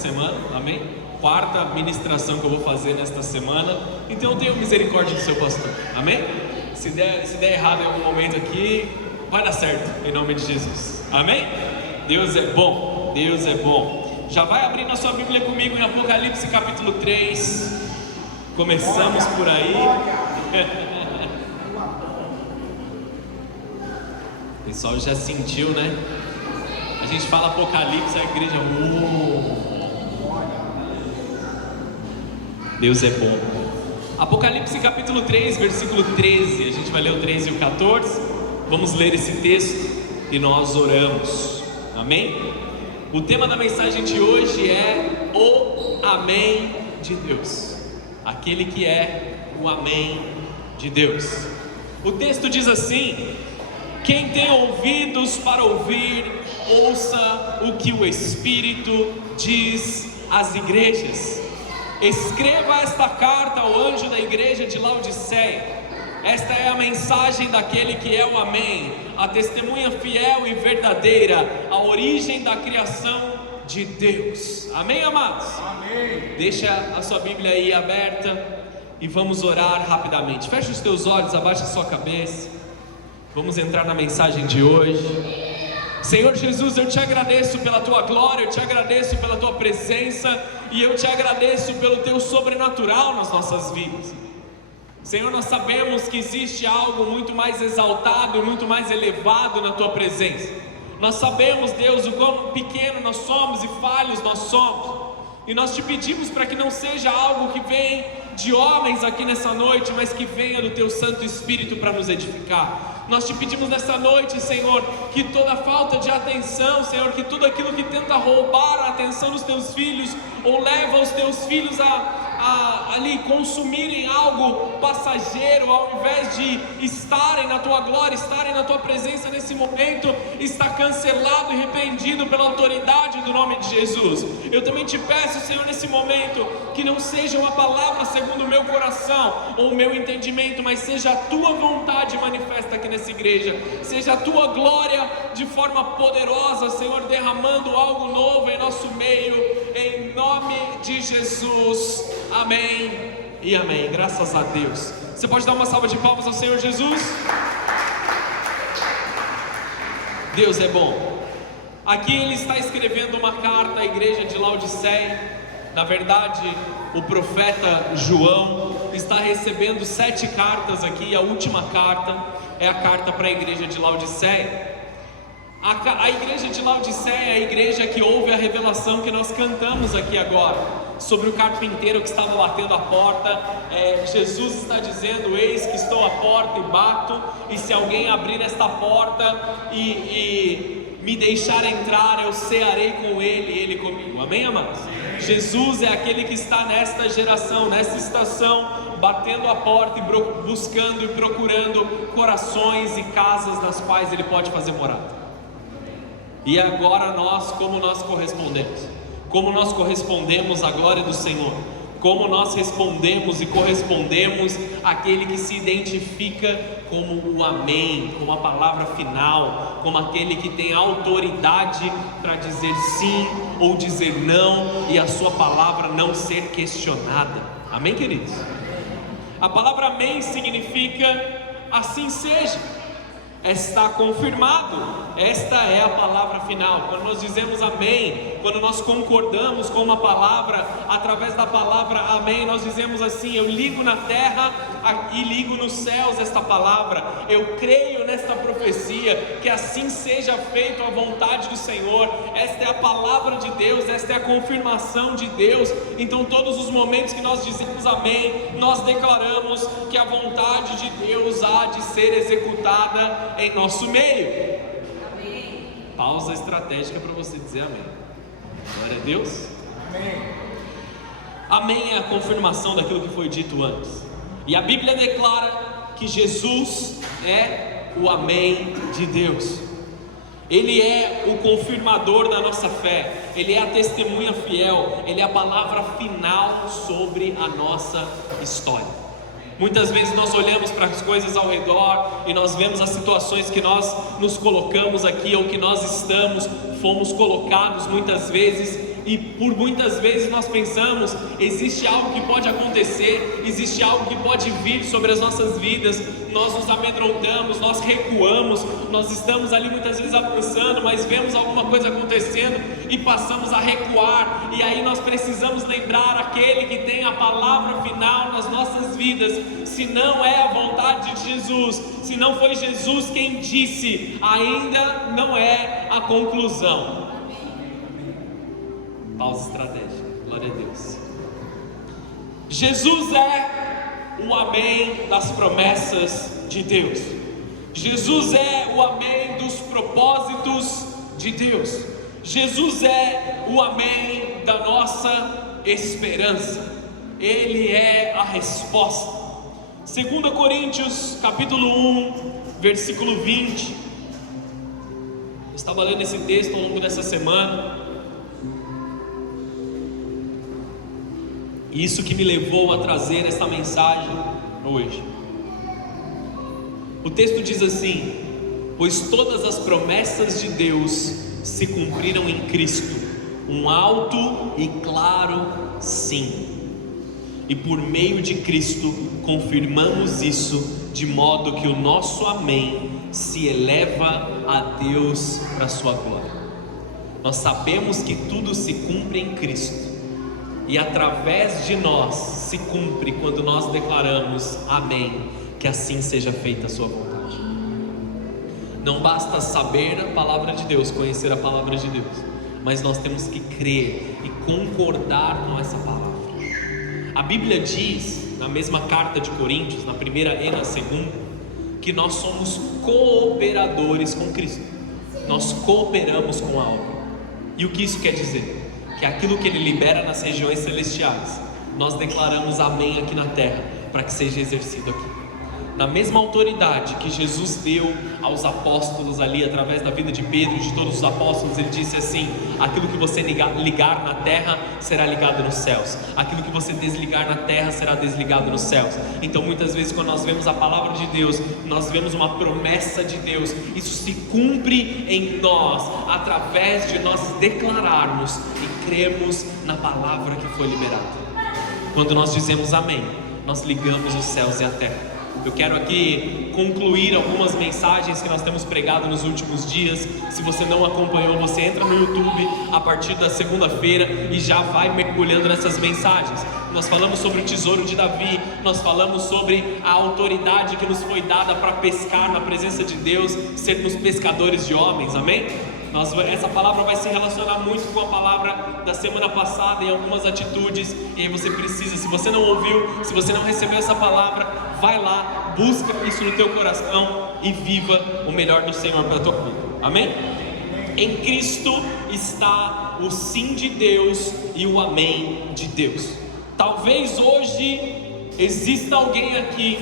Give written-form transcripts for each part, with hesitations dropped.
semana, amém? Quarta ministração que eu vou fazer nesta semana, então eu tenho misericórdia do seu pastor, amém? Se der errado em algum momento aqui, vai dar certo, em nome de Jesus, amém? Deus é bom, Deus é bom. Já vai abrindo a sua Bíblia comigo em Apocalipse capítulo 3, começamos por aí. O pessoal já sentiu, né? A gente fala Apocalipse, a igreja... Deus é bom. Apocalipse capítulo 3, versículo 13. A gente vai ler o 13 e o 14. Vamos ler esse texto e nós oramos. Amém? O tema da mensagem de hoje é o Amém de Deus. Aquele que é o Amém de Deus. O texto diz assim: quem tem ouvidos para ouvir, ouça o que o Espírito diz às igrejas. Escreva esta carta ao anjo da igreja de Laodiceia. Esta é a mensagem daquele que é o Amém, a testemunha fiel e verdadeira, a origem da criação de Deus. Amém, amados? Amém. Deixa a sua Bíblia aí aberta e vamos orar rapidamente. Feche os teus olhos, abaixa a sua cabeça. Vamos entrar na mensagem de hoje. Senhor Jesus, eu te agradeço pela tua glória, eu te agradeço pela tua presença e eu te agradeço pelo teu sobrenatural nas nossas vidas. Senhor, nós sabemos que existe algo muito mais exaltado, muito mais elevado na tua presença. Nós sabemos, Deus, o quão pequeno nós somos e falhos nós somos, e nós te pedimos para que não seja algo que vem de homens aqui nessa noite, mas que venha do teu Santo Espírito para nos edificar. Nós te pedimos nessa noite, Senhor, que toda falta de atenção, Senhor, que tudo aquilo que tenta roubar a atenção dos teus filhos, ou leva os teus filhos a ali consumirem algo passageiro, ao invés de estarem na tua glória, estarem na tua presença nesse momento, está cancelado e repreendido pela autoridade do nome de Jesus. Eu também te peço, Senhor, nesse momento, que não seja uma palavra segundo o meu coração ou o meu entendimento, mas seja a tua vontade manifesta aqui nessa igreja, seja a tua glória de forma poderosa, Senhor, derramando algo novo em nosso meio, em nome de Jesus. Amém e amém, graças a Deus. Você pode dar uma salva de palmas ao Senhor Jesus? Deus é bom. Aqui ele está escrevendo uma carta à igreja de Laodiceia. Na verdade, o profeta João está recebendo 7 cartas aqui, e a última carta é a carta para a igreja de Laodiceia. A igreja de Laodiceia é a igreja que ouve a revelação que nós cantamos aqui agora, sobre o carpinteiro que estava batendo a porta. Jesus está dizendo: eis que estou à porta e bato, e se alguém abrir esta porta e me deixar entrar, eu cearei com ele e ele comigo. Amém, amados? Jesus é aquele que está nesta geração, nesta estação, batendo a porta e buscando e procurando corações e casas nas quais ele pode fazer morada. E agora nós, como nós correspondemos? Como nós correspondemos à glória do Senhor? Como nós respondemos e correspondemos àquele que se identifica como o Amém, como a palavra final, como aquele que tem autoridade para dizer sim ou dizer não, e a sua palavra não ser questionada. Amém, queridos? A palavra Amém significa assim seja. Está confirmado. Esta é a palavra final. Quando nós dizemos amém, quando nós concordamos com uma palavra, através da palavra amém, nós dizemos assim: eu ligo na terra e ligo nos céus esta palavra. Eu creio nesta profecia, que assim seja feito a vontade do Senhor. Esta é a palavra de Deus, esta é a confirmação de Deus. Então todos os momentos que nós dizemos amém, nós declaramos que a vontade de Deus há de ser executada em nosso meio. Amém. Pausa estratégica para você dizer amém. Glória a Deus. Amém. Amém é a confirmação daquilo que foi dito antes. E a Bíblia declara que Jesus é o amém de Deus. Ele é o confirmador da nossa fé. Ele é a testemunha fiel. Ele é a palavra final sobre a nossa história. Muitas vezes nós olhamos para as coisas ao redor e nós vemos as situações que nós nos colocamos aqui, ou que nós fomos colocados muitas vezes, e por muitas vezes nós pensamos, existe algo que pode acontecer, existe algo que pode vir sobre as nossas vidas, nós nos amedrontamos, nós recuamos, nós estamos ali muitas vezes avançando, mas vemos alguma coisa acontecendo e passamos a recuar, e aí nós precisamos lembrar aquele que tem a palavra final nas nossas vidas. Se não é a vontade de Jesus, se não foi Jesus quem disse, ainda não é a conclusão. Pausa estratégica, glória a Deus. Jesus é o amém das promessas de Deus. Jesus é o amém dos propósitos de Deus. Jesus é o amém da nossa esperança. Ele é a resposta. 2 Coríntios capítulo 1, versículo 20. Eu estava lendo esse texto ao longo dessa semana, e isso que me levou a trazer essa mensagem hoje. O texto diz assim: pois todas as promessas de Deus se cumpriram em Cristo, um alto e claro sim. E por meio de Cristo confirmamos isso, de modo que o nosso amém se eleva a Deus para a sua glória. Nós sabemos que tudo se cumpre em Cristo, e através de nós se cumpre quando nós declaramos amém, que assim seja feita a sua vontade. Não basta saber a palavra de Deus, conhecer a palavra de Deus, mas nós temos que crer e concordar com essa palavra. A Bíblia diz, na mesma carta de Coríntios, na primeira e na segunda, que nós somos cooperadores com Cristo. Nós cooperamos com a obra. E o que isso quer dizer? Que aquilo que Ele libera nas regiões celestiais, nós declaramos amém aqui na terra, para que seja exercido aqui. Na mesma autoridade que Jesus deu aos apóstolos ali, através da vida de Pedro e de todos os apóstolos, Ele disse assim: aquilo que você ligar na terra será ligado nos céus, aquilo que você desligar na terra será desligado nos céus. Então muitas vezes quando nós vemos a palavra de Deus, nós vemos uma promessa de Deus, isso se cumpre em nós, através de nós declararmos e cremos na palavra que foi liberada. Quando nós dizemos amém, nós ligamos os céus e a terra. Eu quero aqui concluir algumas mensagens que nós temos pregado nos últimos dias. Se você não acompanhou, você entra no YouTube a partir da segunda-feira e já vai mergulhando nessas mensagens. Nós falamos sobre o tesouro de Davi, nós falamos sobre a autoridade que nos foi dada para pescar na presença de Deus, sermos pescadores de homens, amém? Essa palavra vai se relacionar muito com a palavra da semana passada em algumas atitudes, e aí você precisa, se você não ouviu, se você não recebeu essa palavra, vai lá, busca isso no teu coração e viva o melhor do Senhor para a tua vida, amém? Em Cristo está o sim de Deus e o amém de Deus. Talvez hoje exista alguém aqui,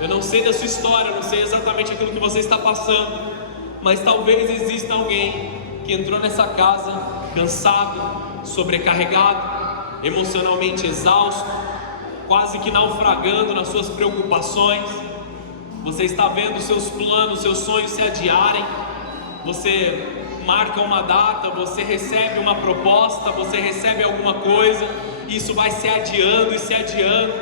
eu não sei da sua história, não sei exatamente aquilo que você está passando, mas talvez exista alguém que entrou nessa casa cansado, sobrecarregado, emocionalmente exausto, quase que naufragando nas suas preocupações. Você está vendo seus planos, seus sonhos se adiarem. Você marca uma data, você recebe uma proposta, você recebe alguma coisa, isso vai se adiando e se adiando.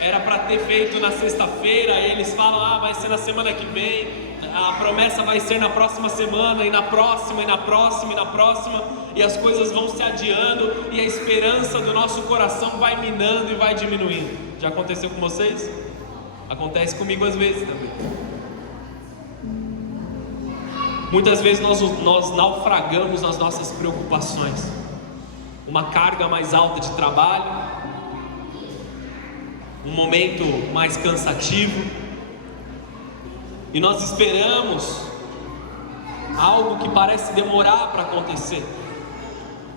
Era para ter feito na sexta-feira, e eles falam, vai ser na semana que vem. A promessa vai ser na próxima semana, e na próxima, e na próxima, e na próxima, e as coisas vão se adiando, e a esperança do nosso coração vai minando e vai diminuindo. Já aconteceu com vocês? Acontece comigo às vezes também. Muitas vezes nós naufragamos nas nossas preocupações. Uma carga mais alta de trabalho, um momento mais cansativo, e nós esperamos algo que parece demorar para acontecer.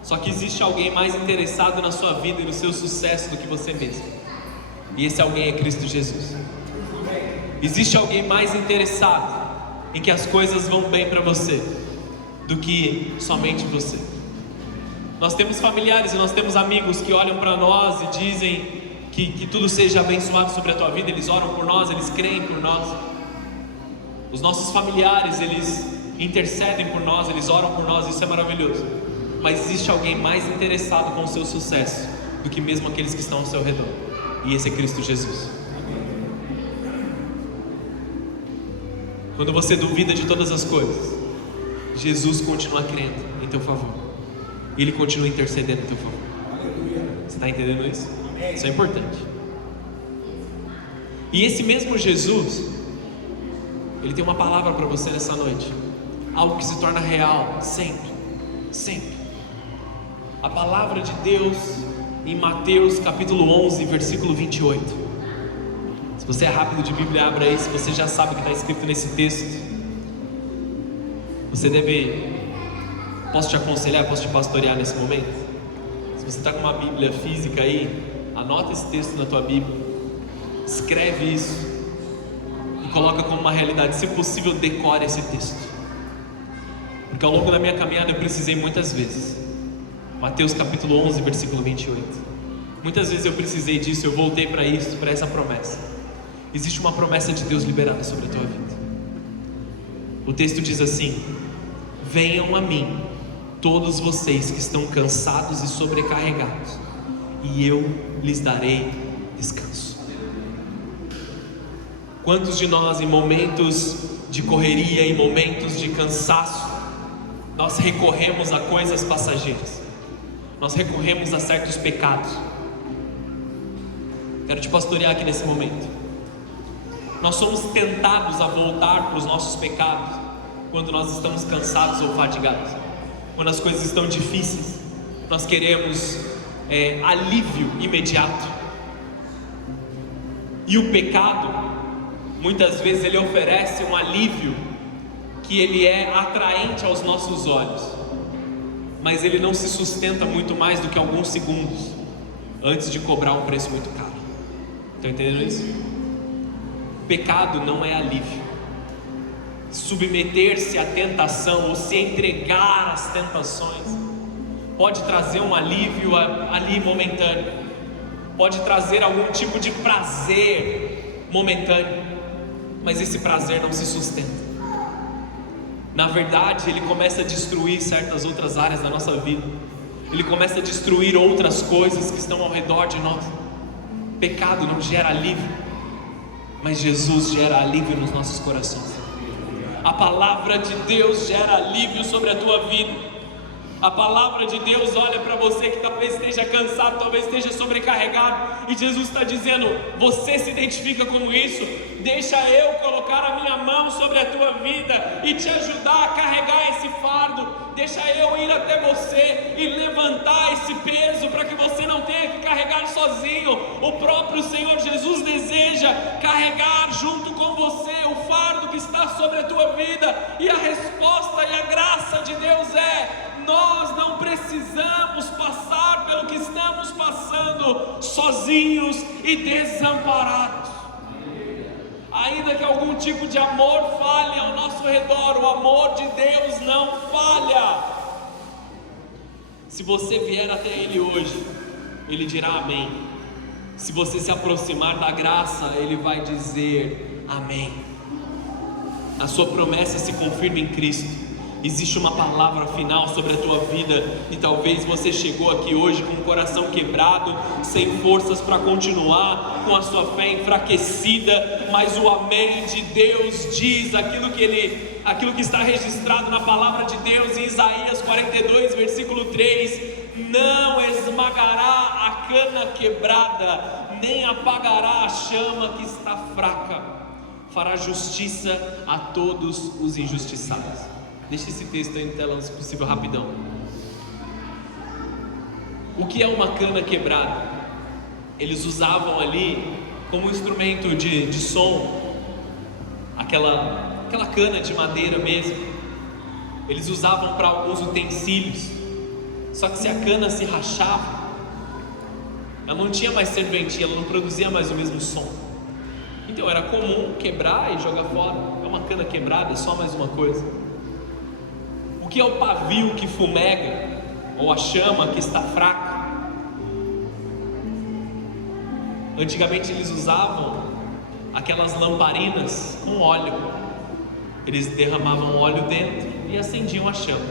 Só que existe alguém mais interessado na sua vida e no seu sucesso do que você mesmo, e esse alguém é Cristo Jesus. Existe alguém mais interessado em que as coisas vão bem para você do que somente você. Nós temos familiares e nós temos amigos que olham para nós e dizem que tudo seja abençoado sobre a tua vida. Eles oram por nós, eles creem por nós. Os nossos familiares, eles intercedem por nós, eles oram por nós, isso é maravilhoso. Mas existe alguém mais interessado com o seu sucesso do que mesmo aqueles que estão ao seu redor, e esse é Cristo Jesus. Quando você duvida de todas as coisas, Jesus continua crendo em teu favor, Ele continua intercedendo em teu favor. Você está entendendo isso? Isso é importante. E esse mesmo Jesus, Ele tem uma palavra para você nessa noite, algo que se torna real sempre, sempre. A palavra de Deus em Mateus capítulo 11, versículo 28. Se você é rápido de Bíblia, abra aí. Se você já sabe o que está escrito nesse texto, você deve... Posso te aconselhar, posso te pastorear nesse momento? Se você está com uma Bíblia física aí, anota esse texto na tua Bíblia, escreve isso e coloca como uma realidade. Se possível, decore esse texto, porque ao longo da minha caminhada eu precisei muitas vezes. Mateus capítulo 11, versículo 28. Muitas vezes eu precisei disso, eu voltei para isso, para essa promessa. Existe uma promessa de Deus liberada sobre a tua vida. O texto diz assim: venham a mim, todos vocês que estão cansados e sobrecarregados, e eu lhes darei descanso. Quantos de nós, em momentos de correria, em momentos de cansaço, nós recorremos a coisas passageiras, nós recorremos a certos pecados? Quero te pastorear aqui nesse momento. Nós somos tentados a voltar para os nossos pecados quando nós estamos cansados ou fadigados, quando as coisas estão difíceis. Nós queremos alívio imediato. E o pecado, muitas vezes ele oferece um alívio que ele é atraente aos nossos olhos, mas ele não se sustenta muito mais do que alguns segundos antes de cobrar um preço muito caro. Estão entendendo isso? Pecado não é alívio. Submeter-se à tentação ou se entregar às tentações pode trazer um alívio ali momentâneo, pode trazer algum tipo de prazer momentâneo, mas esse prazer não se sustenta. Na verdade, ele começa a destruir certas outras áreas da nossa vida, ele começa a destruir outras coisas que estão ao redor de nós. Pecado não gera alívio, mas Jesus gera alívio nos nossos corações. A palavra de Deus gera alívio sobre a tua vida. A palavra de Deus olha para você que talvez esteja cansado, talvez esteja sobrecarregado, e Jesus está dizendo: você se identifica com isso? Deixa eu colocar a minha mão sobre a tua vida e te ajudar a carregar esse fardo. Deixa eu ir até você e levantar esse peso para que você não tenha que carregar sozinho. O próprio Senhor Jesus deseja carregar junto com você o fardo que está sobre a tua vida. E a resposta e a graça de Deus é: nós não precisamos passar pelo que estamos passando sozinhos e desamparados. Ainda que algum tipo de amor falhe ao nosso redor, o amor de Deus não falha. Se você vier até Ele hoje, Ele dirá amém. Se você se aproximar da graça, Ele vai dizer amém. A sua promessa se confirma em Cristo. Existe uma palavra final sobre a tua vida, e talvez você chegou aqui hoje com o coração quebrado, sem forças para continuar, com a sua fé enfraquecida, mas o amém de Deus diz aquilo que está registrado na palavra de Deus em Isaías 42, versículo 3: não esmagará a cana quebrada, nem apagará a chama que está fraca, fará justiça a todos os injustiçados. Deixa esse texto aí em tela, se possível, rapidão. O que é uma cana quebrada? Eles usavam ali como instrumento de som, aquela cana de madeira mesmo. Eles usavam para alguns utensílios. Só que se a cana se rachava, ela não tinha mais serventia, ela não produzia mais o mesmo som. Então era comum quebrar e jogar fora. É uma cana quebrada, é só mais uma coisa. O que é o pavio que fumega, ou a chama que está fraca? Antigamente eles usavam aquelas lamparinas com óleo. Eles derramavam óleo dentro e acendiam a chama.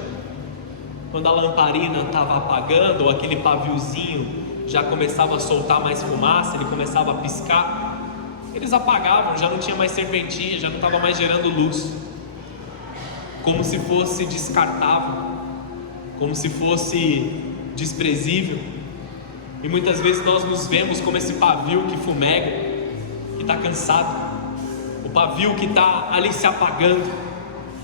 quando a lamparina estava apagando, ou aquele paviozinho já começava a soltar mais fumaça, ele começava a piscar, eles apagavam, já não tinha mais serventia, já não estava mais gerando luz, como se fosse descartável, como se fosse desprezível. E muitas vezes nós nos vemos como esse pavio que fumega, que está cansado, o pavio que está ali se apagando.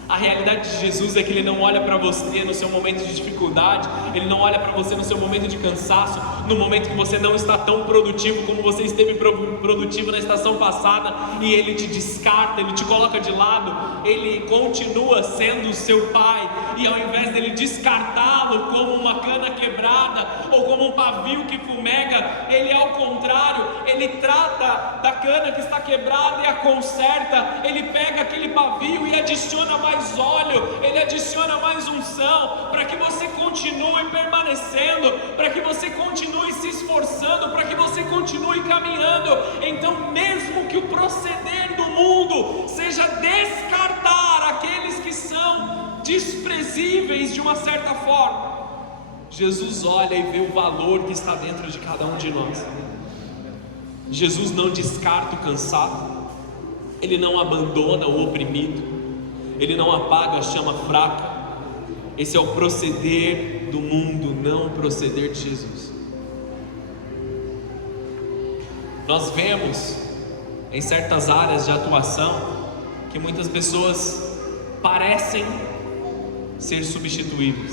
A realidade de Jesus é que Ele não olha para você no seu momento de dificuldade, Ele não olha para você no seu momento de cansaço, no momento que você não está tão produtivo como você esteve produtivo na estação passada, e Ele te descarta, Ele te coloca de lado. Ele continua sendo o seu Pai, e ao invés dele descartá-lo como uma cana quebrada ou como um pavio que fumega, Ele ao contrário, Ele trata da cana que está quebrada e a conserta. Ele pega aquele pavio e adiciona mais óleo, Ele adiciona mais unção, para que você continue permanecendo, para que você continue se esforçando, para que você continue caminhando. Então, mesmo que o proceder do mundo seja descartar aqueles que são desprezíveis de uma certa forma, Jesus olha e vê o valor que está dentro de cada um de nós. Jesus não descarta o cansado, Ele não abandona o oprimido, Ele não apaga a chama fraca. Esse é o proceder do mundo, não o proceder de Jesus. Nós vemos em certas áreas de atuação que muitas pessoas parecem ser substituíveis.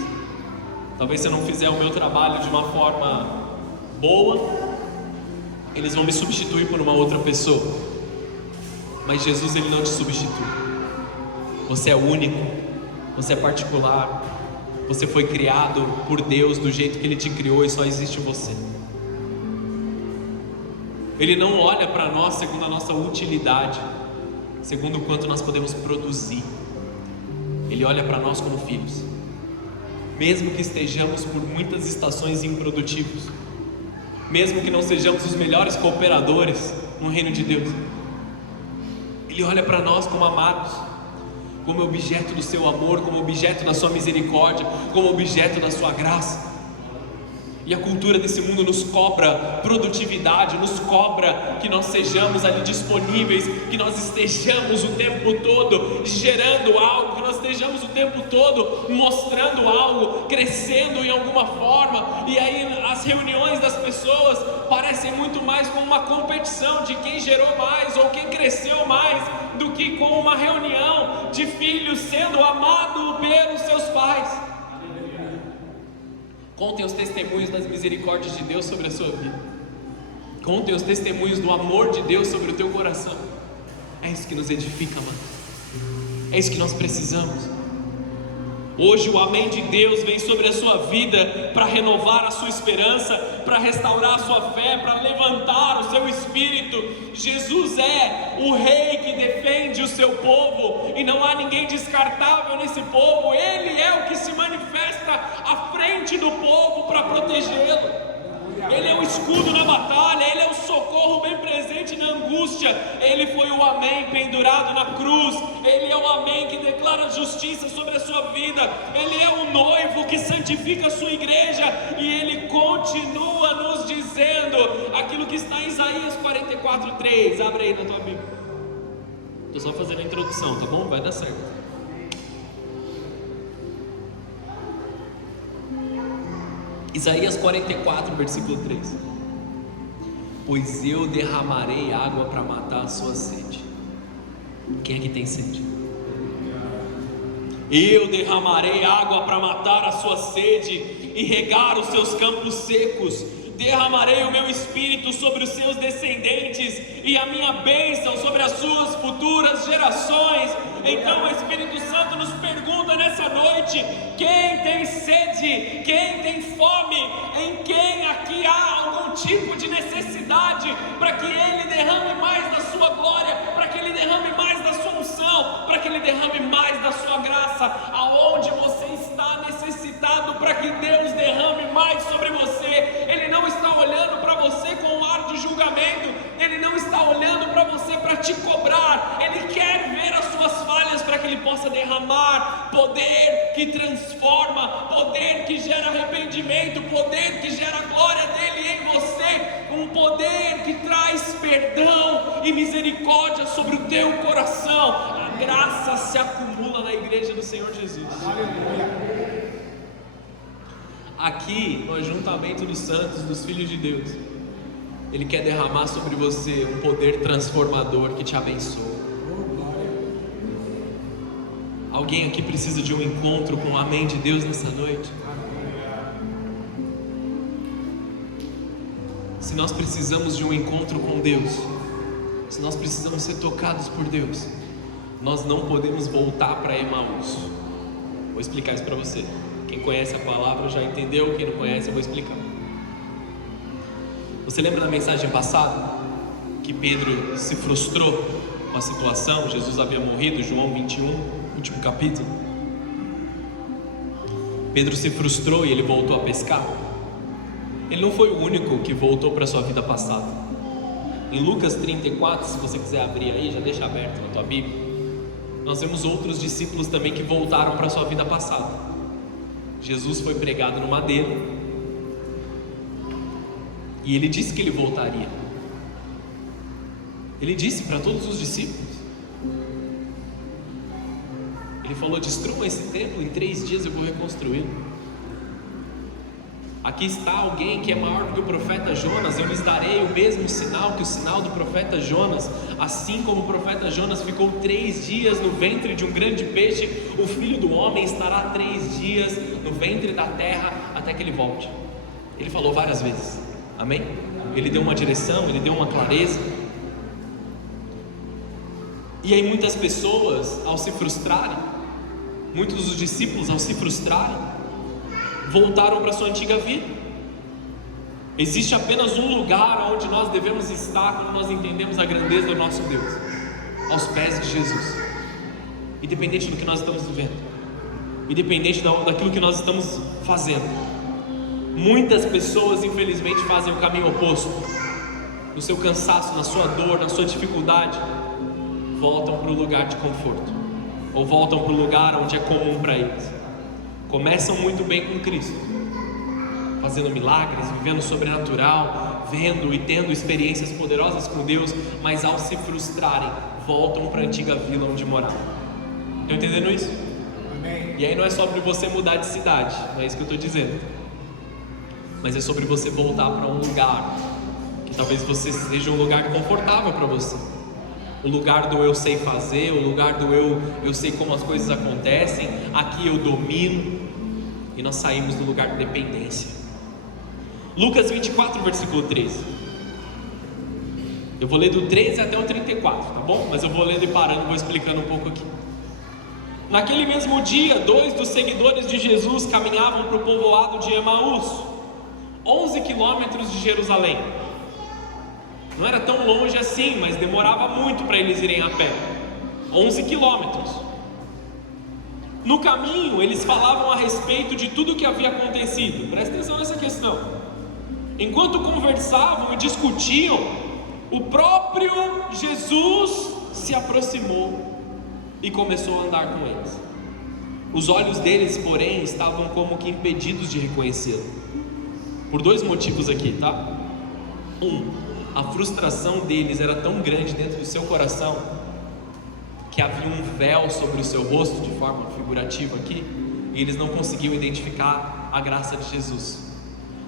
Talvez se eu não fizer o meu trabalho de uma forma boa, eles vão me substituir por uma outra pessoa. Mas Jesus, Ele não te substitui. Você é único, você é particular, você foi criado por Deus do jeito que Ele te criou e só existe você. Ele não olha para nós segundo a nossa utilidade, segundo o quanto nós podemos produzir. Ele olha para nós como filhos, mesmo que estejamos por muitas estações improdutivos, mesmo que não sejamos os melhores cooperadores no reino de Deus. Ele olha para nós como amados, como objeto do seu amor, como objeto da sua misericórdia, como objeto da sua graça. E a cultura desse mundo nos cobra produtividade, nos cobra que nós sejamos ali disponíveis, que nós estejamos o tempo todo gerando algo, que nós estejamos o tempo todo mostrando algo, crescendo em alguma forma. E aí as reuniões das pessoas parecem muito mais como uma competição de quem gerou mais ou quem cresceu mais, do que com uma reunião de filhos sendo amados pelos seus pais. Contem os testemunhos das misericórdias de Deus sobre a sua vida. Contem os testemunhos do amor de Deus sobre o teu coração. É isso que nos edifica, mano. É isso que nós precisamos. Hoje o amém de Deus vem sobre a sua vida para renovar a sua esperança, para restaurar a sua fé, para levantar o seu espírito. Jesus é o rei que defende o seu povo, e não há ninguém descartável nesse povo. Ele é o que se manifesta à frente do povo para protegê-lo. Ele é o escudo na batalha, Ele é o socorro bem presente na angústia. Ele foi o amém pendurado na cruz. Ele é o amém que declara justiça sobre a sua vida. Ele é o noivo que santifica a sua igreja. E Ele continua nos dizendo aquilo que está em Isaías 44:3. Abre aí na tua Bíblia. Estou só fazendo a introdução, tá bom? Vai dar certo. Isaías 44, versículo 3. Pois eu derramarei água para matar a sua sede. Quem é que tem sede? Eu derramarei água para matar a sua sede e regar os seus campos secos. Derramarei o meu espírito sobre os seus descendentes e a minha bênção sobre as suas futuras gerações. Então o Espírito Santo nos pergunta nessa noite: quem tem sede? Quem tem fome? Em quem aqui há algum tipo de necessidade para que Ele derrame mais da sua glória, para que Ele derrame mais da sua unção, para que Ele derrame mais da sua graça? Aonde você está necessitado para que Deus derrame mais sobre você? Ele não está olhando para você com um ar de julgamento, Ele não está olhando para você para te cobrar. Ele quer ver as suas falhas para que Ele possa derramar poder que transforma, poder que gera arrependimento, o poder que gera a glória dele em você, um poder que traz perdão e misericórdia sobre o teu coração. A graça se acumula na igreja do Senhor Jesus. Aqui, no ajuntamento dos santos, dos filhos de Deus, Ele quer derramar sobre você um poder transformador que te abençoa. Alguém aqui precisa de um encontro com o amém de Deus nessa noite? Se nós precisamos de um encontro com Deus, se nós precisamos ser tocados por Deus, nós não podemos voltar para Emaús. Vou explicar isso para você. Quem conhece a palavra já entendeu, quem não conhece eu vou explicar. Você lembra da mensagem passada? Que Pedro se frustrou com a situação, Jesus havia morrido, João 21, último capítulo. Pedro se frustrou e ele voltou a pescar. Ele não foi o único que voltou para a sua vida passada. Em Lucas 34, se você quiser abrir aí, já deixa aberto na tua Bíblia, nós vemos outros discípulos também que voltaram para a sua vida passada. Jesus foi pregado no madeiro e ele disse que ele voltaria. Ele disse para todos os discípulos, ele falou: destruam esse templo, em 3 dias eu vou reconstruí-lo. Aqui está alguém que é maior do que o profeta Jonas, eu lhes darei o mesmo sinal que o sinal do profeta Jonas. Assim como o profeta Jonas ficou 3 dias no ventre de um grande peixe, o Filho do Homem estará 3 dias no ventre da terra até que ele volte. Ele falou várias vezes, amém? Ele deu uma direção, ele deu uma clareza. E aí muitas pessoas, ao se frustrarem, muitos dos discípulos, ao se frustrarem, voltaram para a sua antiga vida. Existe apenas um lugar onde nós devemos estar quando nós entendemos a grandeza do nosso Deus: aos pés de Jesus. Independente do que nós estamos vivendo, independente daquilo que nós estamos fazendo. Muitas pessoas infelizmente fazem o caminho oposto. No seu cansaço, na sua dor, na sua dificuldade, voltam para o lugar de conforto, ou voltam para o lugar onde é comum para eles. Começam muito bem com Cristo, fazendo milagres, vivendo o sobrenatural, vendo e tendo experiências poderosas com Deus, mas ao se frustrarem, voltam para a antiga vila onde moravam. Estão entendendo isso? Amém. E aí não é sobre você mudar de cidade, não é isso que eu estou dizendo, mas é sobre você voltar para um lugar que talvez você seja um lugar confortável para você. O lugar do eu sei fazer, o lugar do eu sei como as coisas acontecem, aqui eu domino. E nós saímos do lugar de dependência. Lucas 24, versículo 13. Eu vou ler do 13 até o 34, tá bom? Mas eu vou lendo e parando, vou explicando um pouco aqui. Naquele mesmo dia, 2 dos seguidores de Jesus caminhavam para o povoado de Emaús, 11 quilômetros de Jerusalém. Não era tão longe assim, mas demorava muito para eles irem a pé. 11 quilômetros. No caminho, eles falavam a respeito de tudo o que havia acontecido. Presta atenção nessa questão. Enquanto conversavam e discutiam, o próprio Jesus se aproximou e começou a andar com eles. Os olhos deles, porém, estavam como que impedidos de reconhecê-lo. Por 2 motivos aqui, tá? A frustração deles era tão grande dentro do seu coração que havia um véu sobre o seu rosto, de forma figurativa aqui, e eles não conseguiam identificar a graça de Jesus.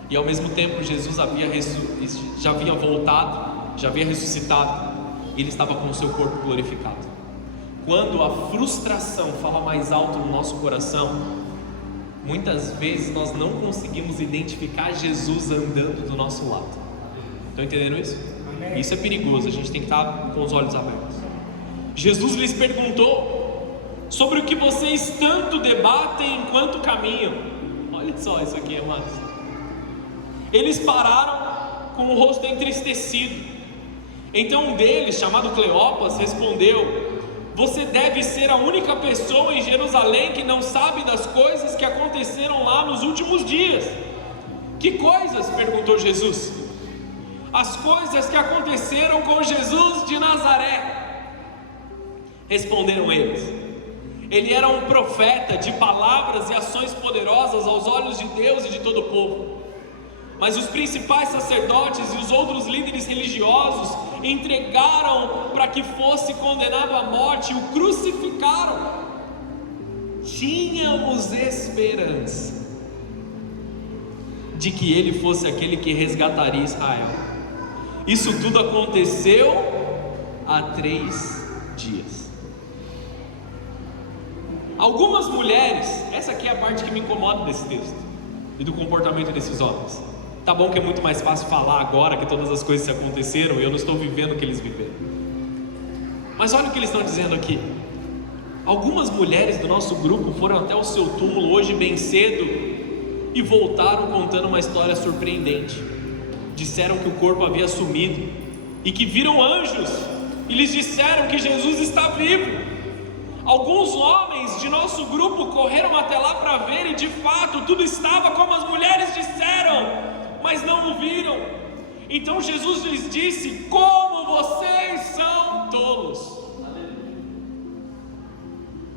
E ao mesmo tempo Jesus já havia voltado, já havia ressuscitado, e ele estava com o seu corpo glorificado. Quando a frustração fala mais alto no nosso coração, muitas vezes nós não conseguimos identificar Jesus andando do nosso lado. Estão entendendo isso? Amém. Isso é perigoso, a gente tem que estar com os olhos abertos. Jesus lhes perguntou sobre o que vocês tanto debatem enquanto caminham. Olha só isso aqui, amados. Eles pararam com o rosto entristecido. Então um deles, chamado Cleopas, respondeu: você deve ser a única pessoa em Jerusalém que não sabe das coisas que aconteceram lá nos últimos dias. Que coisas? Perguntou Jesus. As coisas que aconteceram com Jesus de Nazaré. Responderam eles. Ele era um profeta de palavras e ações poderosas aos olhos de Deus e de todo o povo. Mas os principais sacerdotes e os outros líderes religiosos entregaram para que fosse condenado à morte e o crucificaram. Tínhamos esperança de que ele fosse aquele que resgataria Israel. Isso tudo aconteceu há 3 dias. Algumas mulheres, essa aqui é a parte que me incomoda desse texto e do comportamento desses homens. Tá bom que é muito mais fácil falar agora que todas as coisas se aconteceram e eu não estou vivendo o que eles viveram. Mas olha o que eles estão dizendo aqui. Algumas mulheres do nosso grupo foram até o seu túmulo hoje bem cedo e voltaram contando uma história surpreendente. Disseram que o corpo havia sumido e que viram anjos e lhes disseram que Jesus está vivo. Alguns homens de nosso grupo correram até lá para ver e de fato tudo estava como as mulheres disseram, mas não o viram. Então Jesus lhes disse: como vocês são tolos.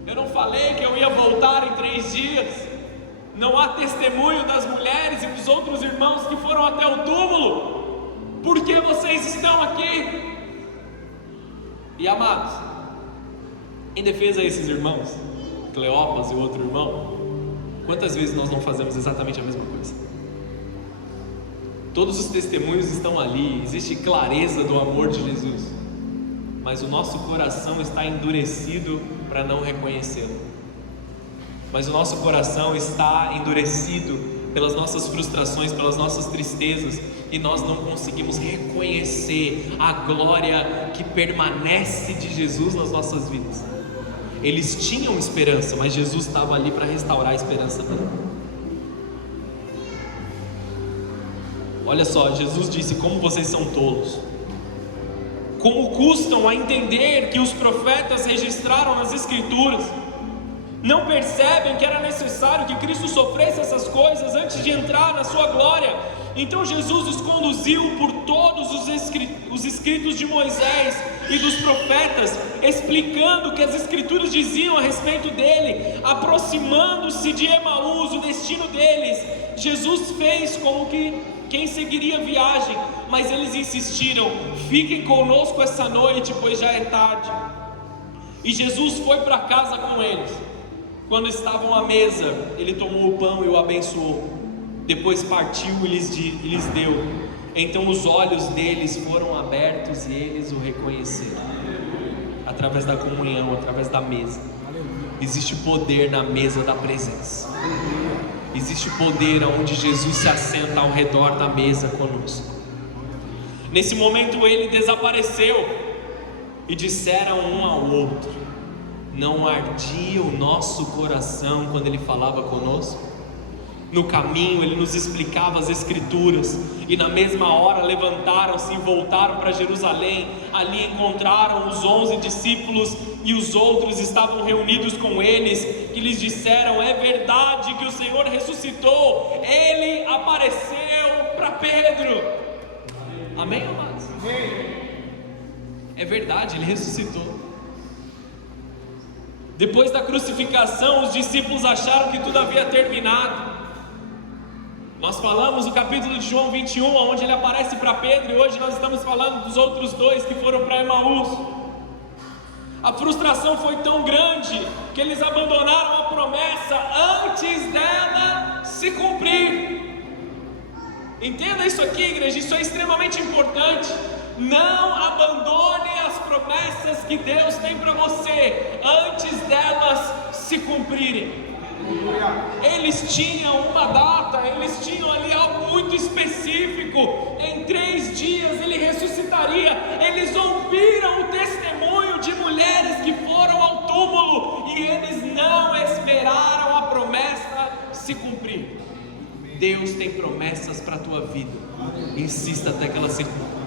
Eu não falei que eu ia voltar em 3 dias? Não há testemunho das mulheres e dos outros irmãos que foram até o túmulo? Por que vocês estão aqui? E amados, em defesa a esses irmãos, Cleopas e o outro irmão, quantas vezes nós não fazemos exatamente a mesma coisa? Todos os testemunhos estão ali, existe clareza do amor de Jesus, mas o nosso coração está endurecido para não reconhecê-lo. Mas o nosso coração está endurecido pelas nossas frustrações, pelas nossas tristezas, e nós não conseguimos reconhecer a glória que permanece de Jesus nas nossas vidas. Eles tinham esperança, mas Jesus estava ali para restaurar a esperança dele. Olha só, Jesus disse: como vocês são tolos. Como custam a entender que os profetas registraram nas Escrituras. Não percebem que era necessário que Cristo sofresse essas coisas antes de entrar na sua glória. Então Jesus os conduziu por todos os escritos de Moisés e dos profetas, explicando o que as Escrituras diziam a respeito dele. Aproximando-se de Emaús, o destino deles, Jesus fez como que quem seguiria a viagem, mas eles insistiram: fiquem conosco essa noite, pois já é tarde. E Jesus foi para casa com eles. Quando estavam à mesa, ele tomou o pão e o abençoou. Depois partiu e lhes deu. Então os olhos deles foram abertos e eles o reconheceram. Através da comunhão, através da mesa. Existe poder na mesa da presença. Existe poder onde Jesus se assenta ao redor da mesa conosco. Nesse momento ele desapareceu e disseram um ao outro: não ardia o nosso coração quando ele falava conosco? No caminho ele nos explicava as Escrituras, e na mesma hora levantaram-se e voltaram para Jerusalém. Ali encontraram os 11 discípulos e os outros estavam reunidos com eles, que lhes disseram: é verdade que o Senhor ressuscitou, ele apareceu para Pedro. Amém, amados? É verdade, ele ressuscitou. Depois da crucificação, os discípulos acharam que tudo havia terminado. Nós falamos o capítulo de João 21, onde ele aparece para Pedro, e hoje nós estamos falando dos outros 2 que foram para Emaús. A frustração foi tão grande que eles abandonaram a promessa antes dela se cumprir. Entenda isso aqui, igreja, isso é extremamente importante. Não abandone as promessas que Deus tem para você antes delas se cumprirem. Eles tinham uma data, eles tinham ali algo muito específico. Em 3 dias ele ressuscitaria. Eles ouviram o testemunho de mulheres que foram ao túmulo e eles não esperaram a promessa se cumprir. Deus tem promessas para a tua vida, insista até que ela se cumpra.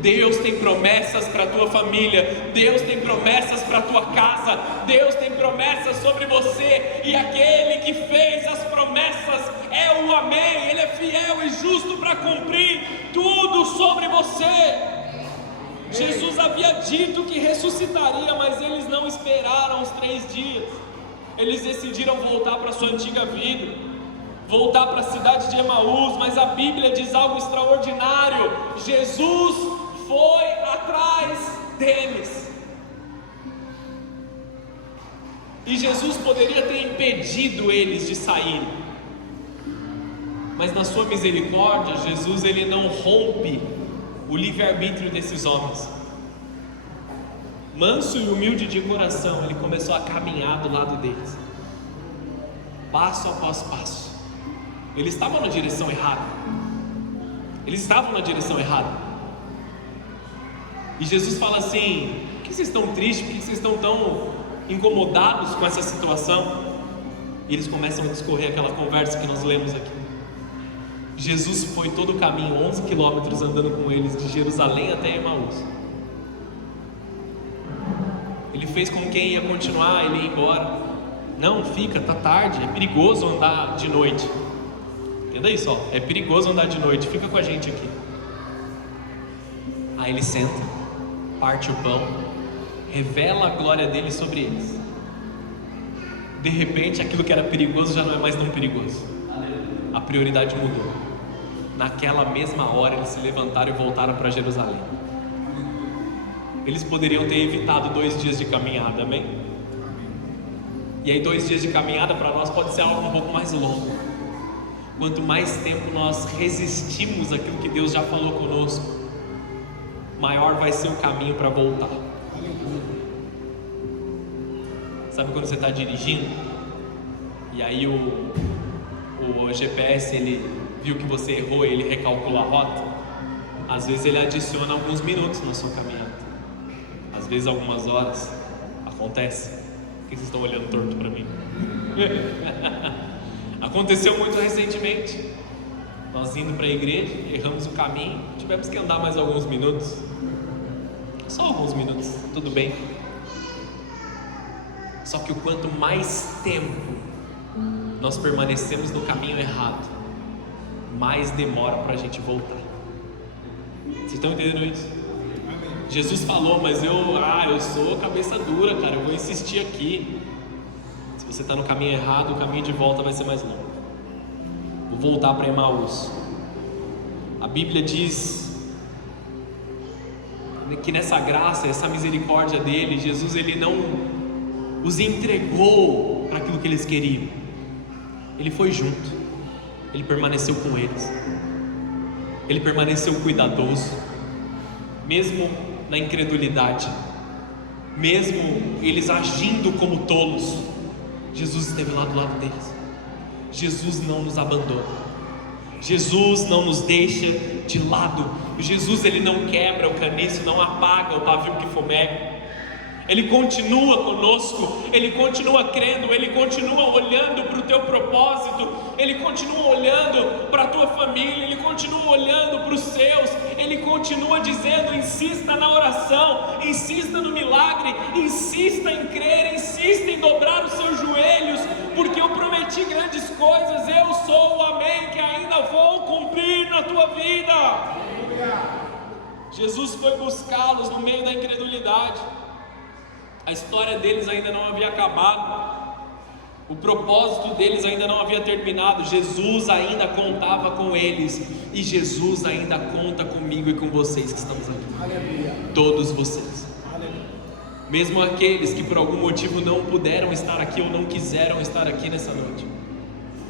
Deus tem promessas para a tua família, Deus tem promessas para a tua casa, Deus tem promessas sobre você, e aquele que fez as promessas é o Amém. Ele é fiel e justo para cumprir tudo sobre você. Jesus havia dito que ressuscitaria, mas eles não esperaram os 3 dias. Eles decidiram voltar para sua antiga vida, voltar para a cidade de Emaús, mas a Bíblia diz algo extraordinário: Jesus foi atrás deles. E Jesus poderia ter impedido eles de sair, mas na sua misericórdia, Jesus ele não rompe o livre-arbítrio desses homens. Manso e humilde de coração, ele começou a caminhar do lado deles, passo após passo. Eles estavam na direção errada. E Jesus fala assim: por que vocês estão tristes? Por que vocês estão tão incomodados com essa situação? E eles começam a discorrer aquela conversa que nós lemos aqui. Jesus foi todo o caminho, 11 quilômetros andando com eles, de Jerusalém até Emaús. Ele fez como quem ia continuar, ele ia embora. Não, fica, tá tarde, é perigoso andar de noite. Entenda isso, ó, é perigoso andar de noite, fica com a gente aqui. Aí ele senta, parte o pão, revela a glória dele sobre eles. De repente, aquilo que era perigoso já não é mais tão perigoso. A prioridade mudou. Naquela mesma hora eles se levantaram e voltaram para Jerusalém. Eles poderiam ter evitado 2 dias de caminhada, amém? E aí 2 dias de caminhada para nós pode ser algo um pouco mais longo. Quanto mais tempo nós resistimos àquilo que Deus já falou conosco, maior vai ser o caminho para voltar. Sabe quando você está dirigindo e aí o GPS ele viu que você errou e ele recalcula a rota? Às vezes ele adiciona alguns minutos na sua caminhada, às vezes algumas horas. Acontece. Por que vocês estão olhando torto para mim? Aconteceu muito recentemente. Nós indo para a igreja, erramos o caminho, tivemos que andar mais alguns minutos. Só alguns minutos, tudo bem. Só que o quanto mais tempo nós permanecemos no caminho errado, mais demora para a gente voltar. Vocês estão entendendo isso? Jesus falou, mas eu sou cabeça dura, cara, eu vou insistir aqui. Se você está no caminho errado, o caminho de volta vai ser mais longo. Vou voltar para Emaús. A Bíblia diz que nessa graça, essa misericórdia dele, Jesus ele não os entregou para aquilo que eles queriam. Ele foi junto, ele permaneceu com eles, ele permaneceu cuidadoso, mesmo na incredulidade, mesmo eles agindo como tolos. Jesus esteve lá do lado deles. Jesus não nos abandona, Jesus não nos deixa de lado. Jesus ele não quebra o caniço, não apaga o pavio que fumega. Ele continua conosco, Ele continua crendo, Ele continua olhando para o teu propósito, Ele continua olhando para a tua família, Ele continua olhando para os seus, Ele continua dizendo: insista na oração, insista no milagre, insista em crer, insista em dobrar os seus joelhos, porque eu prometi grandes coisas, eu sou o amém que ainda vou cumprir na tua vida. Jesus foi buscá-los no meio da incredulidade. A história deles ainda não havia acabado, o propósito deles ainda não havia terminado. Jesus ainda contava com eles, e Jesus ainda conta comigo e com vocês que estamos aqui. Aleluia. Todos vocês. Aleluia. Mesmo aqueles que por algum motivo não puderam estar aqui ou não quiseram estar aqui nessa noite,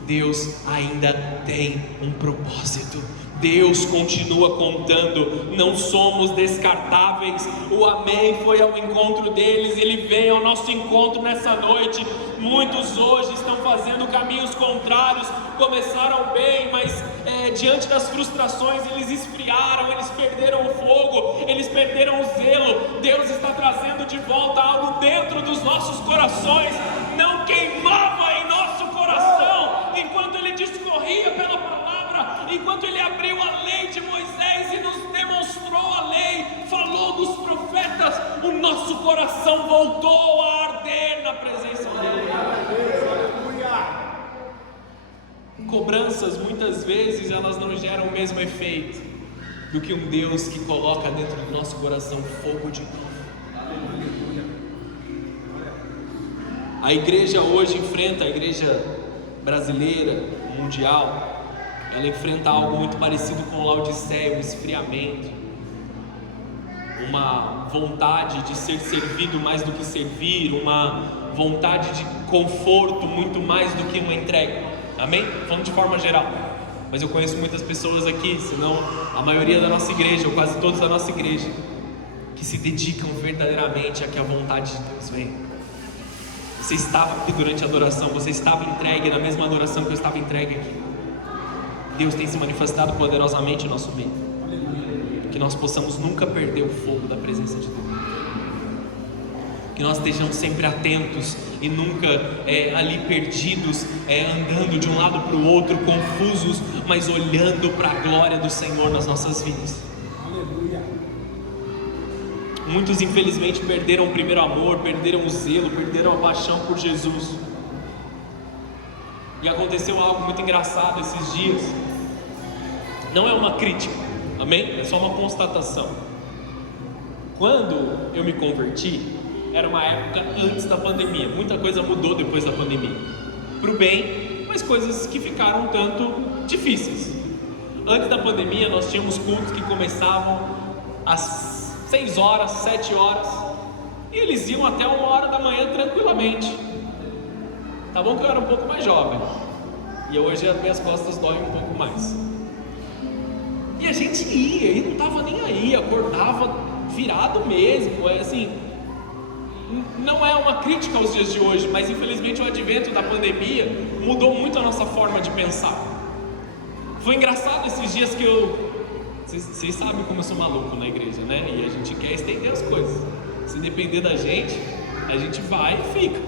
Deus ainda tem um propósito. Deus continua contando, não somos descartáveis. O amém foi ao encontro deles, ele veio ao nosso encontro nessa noite. Muitos hoje estão fazendo caminhos contrários, começaram bem, mas diante das frustrações eles esfriaram, eles perderam o fogo, eles perderam o zelo. Deus está trazendo de volta algo dentro dos nossos corações. Não queimava em nosso coração enquanto ele discorria pela palavra, enquanto ele abriu a lei de Moisés e nos demonstrou a lei, falou dos profetas. O nosso coração voltou a arder na presença dele. Cobranças muitas vezes elas não geram o mesmo efeito do que um Deus que coloca dentro do nosso coração fogo de novo. A igreja hoje enfrenta, a igreja brasileira, mundial, ela enfrenta algo muito parecido com Laodiceia, um esfriamento, uma vontade de ser servido mais do que servir, uma vontade de conforto muito mais do que uma entrega, amém? Falando de forma geral, mas eu conheço muitas pessoas aqui, se não a maioria da nossa igreja, ou quase todos da nossa igreja, que se dedicam verdadeiramente a que a vontade de Deus venha. Você estava aqui durante a adoração, você estava entregue na mesma adoração que eu estava entregue aqui. Deus tem se manifestado poderosamente no nosso meio. Que nós possamos nunca perder o fogo da presença de Deus. Que nós estejamos sempre atentos e nunca ali perdidos, andando de um lado para o outro, confusos, mas olhando para a glória do Senhor nas nossas vidas. Muitos infelizmente perderam o primeiro amor, perderam o zelo, perderam a paixão por Jesus. E aconteceu algo muito engraçado esses dias. Não é uma crítica, amém? É só uma constatação. Quando eu me converti, era uma época antes da pandemia. Muita coisa mudou depois da pandemia, para o bem, mas coisas que ficaram um tanto difíceis. Antes da pandemia nós tínhamos cultos que começavam às 6 horas, 7 horas, e eles iam até 1 hora da manhã tranquilamente. Tá bom que eu era um pouco mais jovem, e hoje as minhas costas doem um pouco mais. E a gente ia, e não estava nem aí, acordava virado mesmo, assim. Não é uma crítica aos dias de hoje, mas infelizmente o advento da pandemia mudou muito a nossa forma de pensar. Foi engraçado esses dias que vocês sabem como eu sou maluco na igreja, né? E a gente quer estender as coisas. Se depender da gente, a gente vai e fica.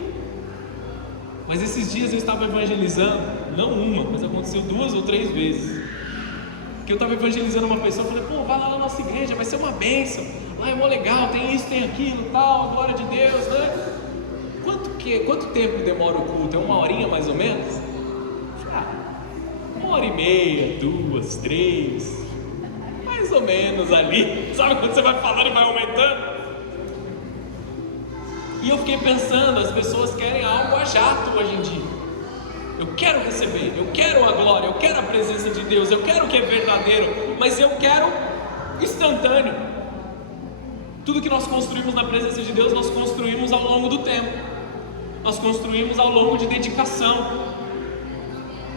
Mas esses dias eu estava evangelizando, não uma, mas aconteceu 2 ou 3 vezes. Que eu estava evangelizando uma pessoa, eu falei, pô, vai lá na nossa igreja, vai ser uma bênção. Lá é mó legal, tem isso, tem aquilo, tal, a glória de Deus, né? Quanto tempo demora o culto? É 1 horinha mais ou menos? 1 hora e meia, 2, 3... mais ou menos ali, sabe quando você vai falando e vai aumentando? E eu fiquei pensando, as pessoas querem algo a jato hoje em dia. Eu quero receber, eu quero a glória, eu quero a presença de Deus, eu quero o que é verdadeiro, mas eu quero instantâneo. Tudo que nós construímos na presença de Deus, nós construímos ao longo do tempo, nós construímos ao longo de dedicação.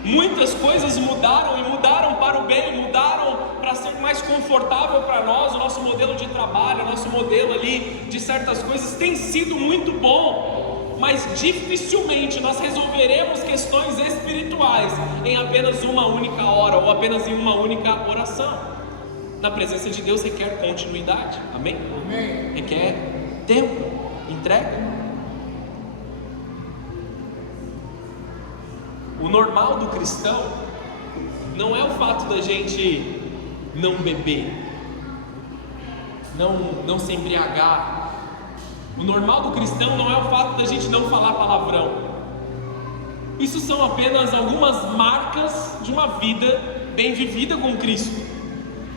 Muitas coisas mudaram, e mudaram para o bem, mudaram para ser mais confortável para nós. O nosso modelo de trabalho, o nosso modelo ali de certas coisas tem sido muito bom, mas dificilmente nós resolveremos questões espirituais em apenas uma única hora ou apenas em uma única oração. Na presença de Deus requer continuidade, amém? Amém. Requer tempo, entrega. O normal do cristão não é o fato da gente não beber, não se embriagar. O normal do cristão não é o fato da gente não falar palavrão. Isso são apenas algumas marcas de uma vida bem vivida com Cristo.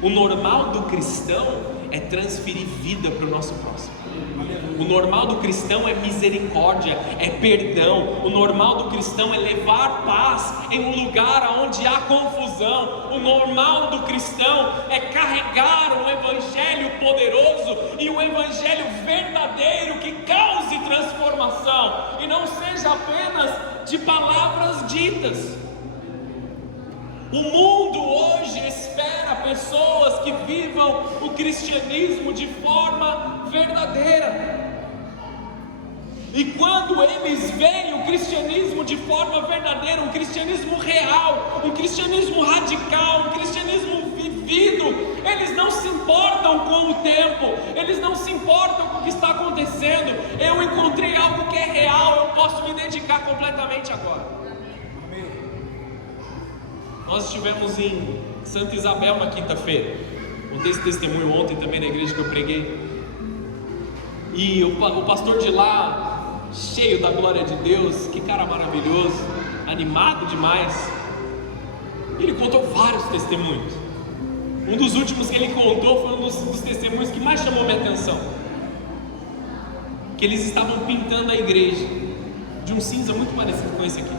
O normal do cristão é transferir vida para o nosso próximo. O normal do cristão é misericórdia, é perdão. O normal do cristão é levar paz em um lugar onde há confusão. O normal do cristão é carregar um evangelho poderoso e um evangelho verdadeiro que cause transformação e não seja apenas de palavras ditas. O mundo hoje espera pessoas que vivam o cristianismo de forma verdadeira. E quando eles veem o cristianismo de forma verdadeira, um cristianismo real, um cristianismo radical, um cristianismo vivido, eles não se importam com o tempo, eles não se importam com o que está acontecendo. Eu encontrei algo que é real, eu posso me dedicar completamente agora. Amém. Nós estivemos em Santa Isabel na quinta-feira. Contei esse testemunho ontem também na igreja que eu preguei. E o pastor de lá, cheio da glória de Deus, que cara maravilhoso, animado demais, ele contou vários testemunhos. Um dos últimos que ele contou foi um dos testemunhos que mais chamou minha atenção. Que eles estavam pintando a igreja, de um cinza muito parecido com esse aqui.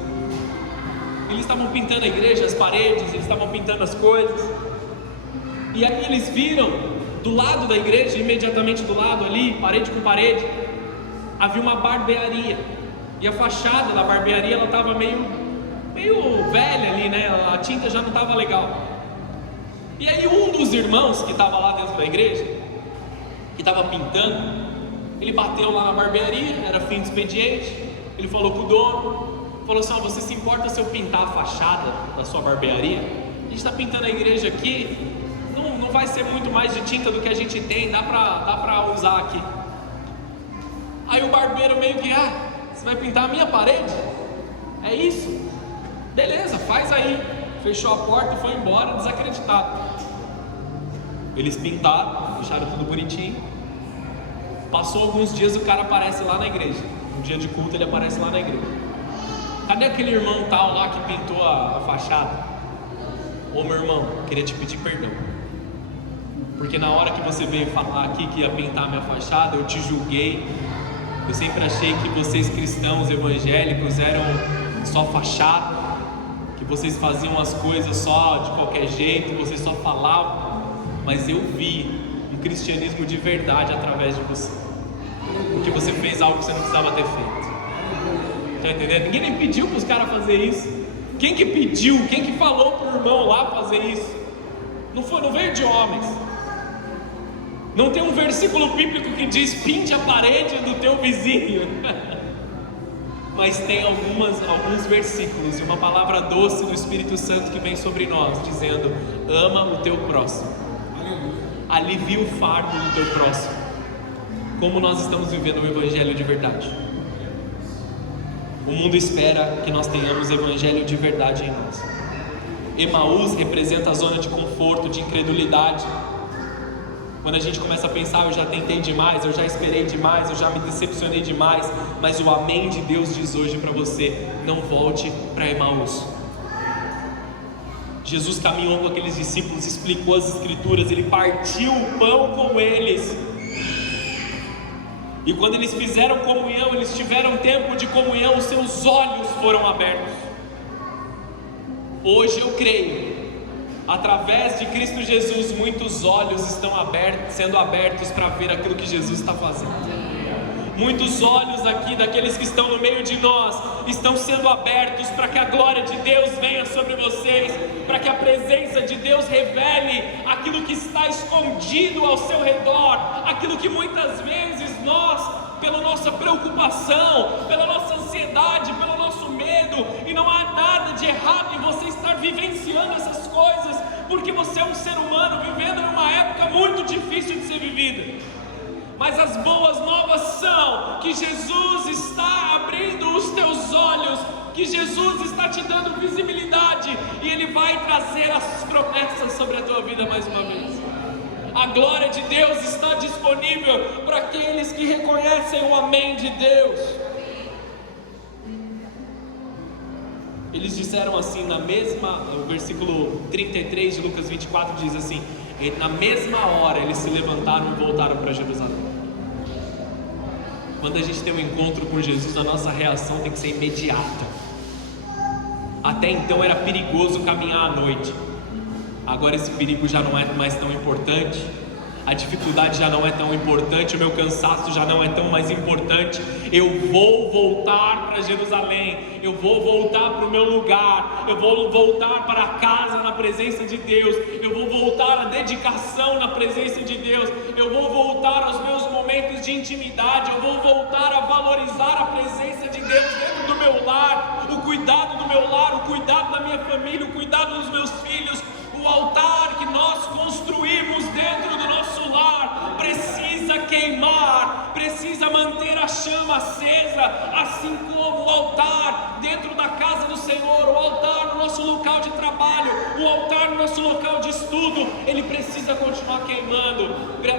Eles estavam pintando a igreja, as paredes, eles estavam pintando as coisas. E aí eles viram, do lado da igreja, imediatamente do lado ali, parede com parede, havia uma barbearia. E a fachada da barbearia, ela estava meio velha ali, né? A tinta já não estava legal. E aí um dos irmãos que estava lá dentro da igreja, que estava pintando, ele bateu lá na barbearia, era fim de expediente. Ele falou com o dono, falou assim: você se importa se eu pintar a fachada da sua barbearia? A gente está pintando a igreja aqui, não vai ser muito mais de tinta do que a gente tem, dá para usar aqui. Aí o barbeiro meio que: você vai pintar a minha parede? É isso? Beleza, faz aí. Fechou a porta e foi embora, desacreditado. Eles pintaram, deixaram tudo bonitinho. Passou alguns dias, o cara aparece lá na igreja. Um dia de culto ele aparece lá na igreja. Cadê aquele irmão tal lá que pintou a fachada? Ô meu irmão, queria te pedir perdão, porque na hora que você veio falar aqui que ia pintar minha fachada, eu te julguei. Eu sempre achei que vocês cristãos evangélicos eram só fachada, que vocês faziam as coisas só de qualquer jeito, vocês só falavam. Mas eu vi um cristianismo de verdade através de você, porque você fez algo que você não precisava ter feito. Tá entendendo? Ninguém nem pediu para os caras fazer isso. Quem que pediu? Quem que falou para o irmão lá fazer isso? Não veio de homens. Não tem um versículo bíblico que diz: pinte a parede do teu vizinho. Mas tem alguns versículos e uma palavra doce do Espírito Santo que vem sobre nós, dizendo: ama o teu próximo, alivia o fardo do teu próximo. Como nós estamos vivendo o evangelho de verdade? O mundo espera que nós tenhamos evangelho de verdade em nós. Emaús representa a zona de conforto, de incredulidade. Quando a gente começa a pensar: eu já tentei demais, eu já esperei demais, eu já me decepcionei demais. Mas o amém de Deus diz hoje para você: não volte para Emaús. Jesus caminhou com aqueles discípulos, explicou as escrituras, ele partiu o pão com eles. E quando eles fizeram comunhão, eles tiveram tempo de comunhão, os seus olhos foram abertos. Hoje eu creio, através de Cristo Jesus, muitos olhos estão sendo abertos para ver aquilo que Jesus está fazendo. Muitos olhos aqui daqueles que estão no meio de nós estão sendo abertos para que a glória de Deus venha sobre vocês, para que a presença de Deus revele aquilo que está escondido ao seu redor, aquilo que muitas vezes nós, pela nossa preocupação, pela nossa ansiedade, pelo nosso medo, e não há nada de errado em você estar vivenciando essas coisas, porque você é um ser humano vivendo numa época muito difícil de ser vivida. Mas as boas novas são que Jesus está abrindo os teus olhos, que Jesus está te dando visibilidade, e Ele vai trazer as promessas sobre a tua vida mais uma vez. A glória de Deus está disponível para aqueles que reconhecem o amém de Deus. Eles disseram assim, o versículo 33 de Lucas 24 diz assim: e na mesma hora eles se levantaram e voltaram para Jerusalém. Quando a gente tem um encontro com Jesus, a nossa reação tem que ser imediata. Até então era perigoso caminhar à noite, agora esse perigo já não é mais tão importante. A dificuldade já não é tão importante, o meu cansaço já não é tão mais importante. Eu vou voltar para Jerusalém, eu vou voltar para o meu lugar, eu vou voltar para a casa na presença de Deus, eu vou voltar à dedicação na presença de Deus, eu vou voltar aos meus momentos de intimidade, eu vou voltar a valorizar a presença de Deus dentro do meu lar, o cuidado do meu lar, o cuidado da minha família, o cuidado dos meus filhos. O altar que nós construímos dentro do nosso lar precisa queimar, precisa manter a chama acesa, assim como o altar dentro da casa do Senhor, o altar no nosso local de trabalho, o altar no nosso local de estudo, ele precisa continuar queimando.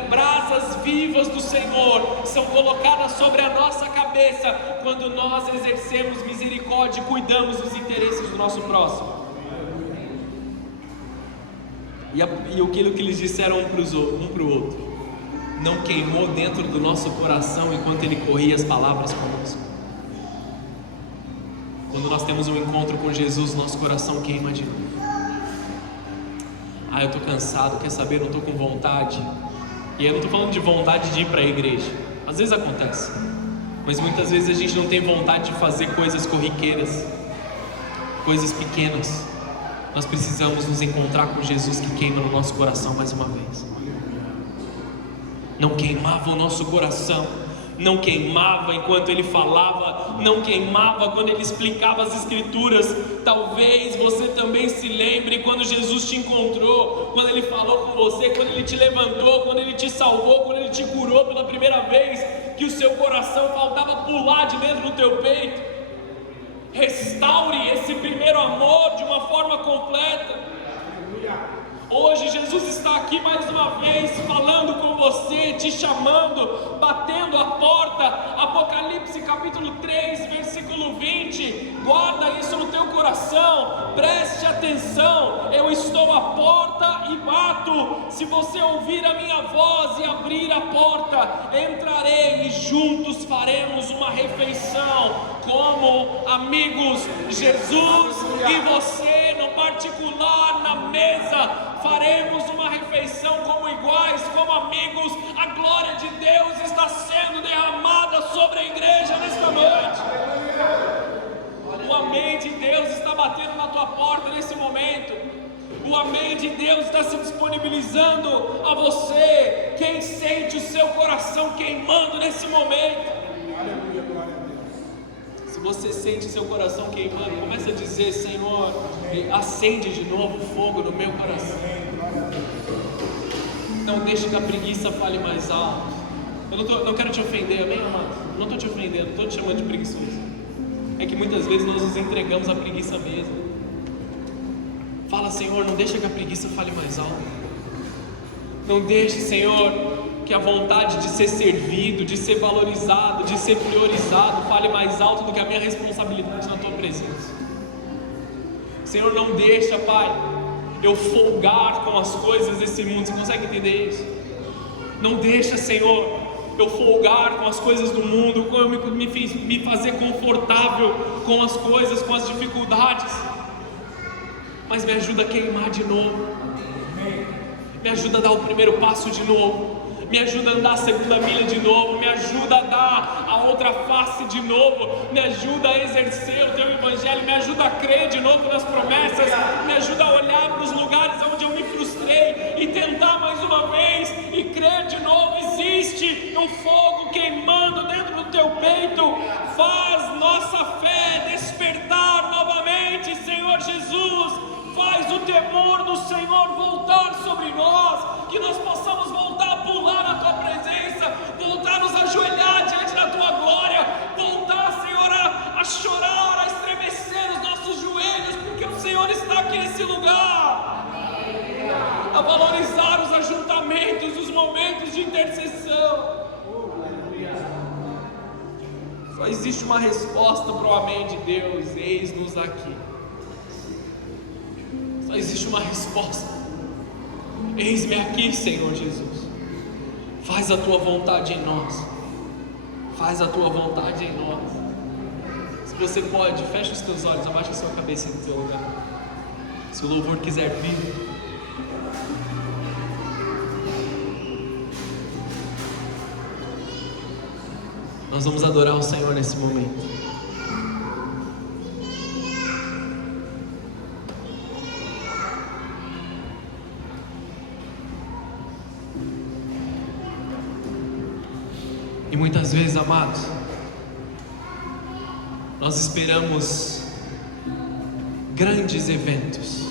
Brasas vivas do Senhor são colocadas sobre a nossa cabeça quando nós exercemos misericórdia e cuidamos dos interesses do nosso próximo. E aquilo que eles disseram um para o outro não queimou dentro do nosso coração enquanto ele corria as palavras conosco. Quando nós temos um encontro com Jesus, nosso coração queima de novo. Eu estou cansado, quer saber, não estou com vontade. E eu não estou falando de vontade de ir para a igreja. Às vezes acontece, mas muitas vezes a gente não tem vontade de fazer coisas corriqueiras, coisas pequenas. Nós precisamos nos encontrar com Jesus que queima no nosso coração mais uma vez. Não queimava o nosso coração, não queimava enquanto Ele falava, não queimava quando Ele explicava as Escrituras. Talvez você também se lembre quando Jesus te encontrou, quando Ele falou com você, quando Ele te levantou, quando Ele te salvou, quando Ele te curou pela primeira vez, que o seu coração faltava pular de dentro do teu peito. Restaure esse primeiro amor de uma forma completa. Hoje Jesus está aqui mais uma vez falando com você, te chamando, batendo a porta. Apocalipse capítulo 3, versículo 20. Guarda isso no teu coração, preste atenção. Eu estou à porta e bato. Se você ouvir a minha voz e abrir a porta, entrarei e juntos faremos uma refeição como amigos. Jesus e você no particular, na mesa, faremos uma refeição como iguais, como amigos. A glória de Deus está sendo derramada sobre a igreja nesta noite. O amém de Deus está batendo na tua porta nesse momento. O amém de Deus está se disponibilizando a você. Quem sente o seu coração queimando nesse momento? Se você sente seu coração queimando, começa a dizer: Senhor, acende de novo o fogo no meu coração. Não deixe que a preguiça fale mais alto. Eu não quero te ofender, amém, amado? Não estou te ofendendo, não estou te chamando de preguiçoso. É que muitas vezes nós nos entregamos à preguiça mesmo. Fala: Senhor, não deixa que a preguiça fale mais alto. Não deixe, Senhor, que a vontade de ser servido, de ser valorizado, de ser priorizado fale mais alto do que a minha responsabilidade na tua presença. Senhor, não deixa, Pai, eu folgar com as coisas desse mundo. Você consegue entender isso? Não deixa, Senhor, eu folgar com as coisas do mundo, me fazer confortável com as coisas, com as dificuldades. Mas me ajuda a queimar de novo. Me ajuda a dar o primeiro passo de novo. Me ajuda a andar a segunda milha de novo. Me ajuda a dar a outra face de novo. Me ajuda a exercer o teu evangelho. Me ajuda a crer de novo nas promessas. Me ajuda a olhar para os lugares onde eu me frustrei e tentar mais uma vez e crer de novo. Existe um fogo queimando dentro do teu peito. Faz nossa fé despertar novamente, Senhor Jesus. Faz o temor do Senhor voltar sobre nós, que nós possamos voltar a pular na tua presença, voltar a nos ajoelhar diante da tua glória, voltar, Senhor, a chorar, a estremecer os nossos joelhos, porque o Senhor está aqui nesse lugar, a valorizar os ajuntamentos, os momentos de intercessão. Só existe uma resposta para o amém de Deus: eis-nos aqui. Só existe uma resposta: eis-me aqui, Senhor Jesus. Faz a tua vontade em nós. Faz a tua vontade em nós. Se você pode, fecha os teus olhos, abaixa a sua cabeça no teu lugar. Se o louvor quiser vir, nós vamos adorar o Senhor nesse momento. E muitas vezes, amados, nós esperamos grandes eventos,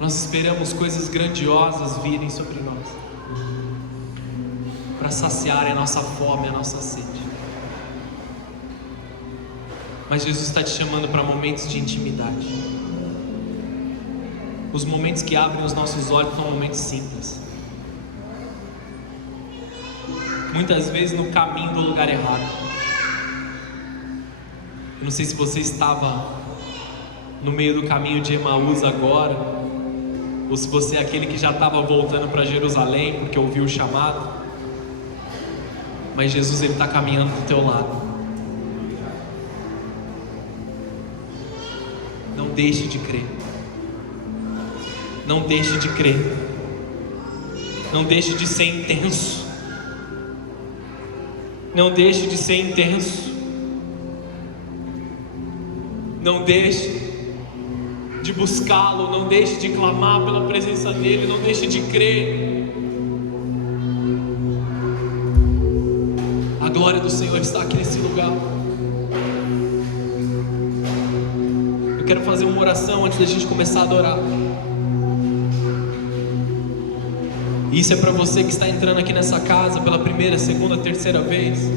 nós esperamos coisas grandiosas virem sobre nós, para saciarem a nossa fome, a nossa sede. Mas Jesus está te chamando para momentos de intimidade. Os momentos que abrem os nossos olhos são momentos simples. Muitas vezes no caminho do lugar errado. Eu não sei se você estava no meio do caminho de Emaús agora, ou se você é aquele que já estava voltando para Jerusalém porque ouviu o chamado. Mas Jesus, Ele está caminhando do teu lado. deixe de crer. Não deixe de crer. Não deixe de ser intenso. Não deixe de ser intenso. Não deixe de buscá-lo. Não deixe de clamar pela presença dele. Não deixe de crer. A glória do Senhor está aqui nesse lugar. Eu quero fazer uma oração antes da gente começar a adorar. Isso é para você que está entrando aqui nessa casa pela primeira, segunda, terceira vez.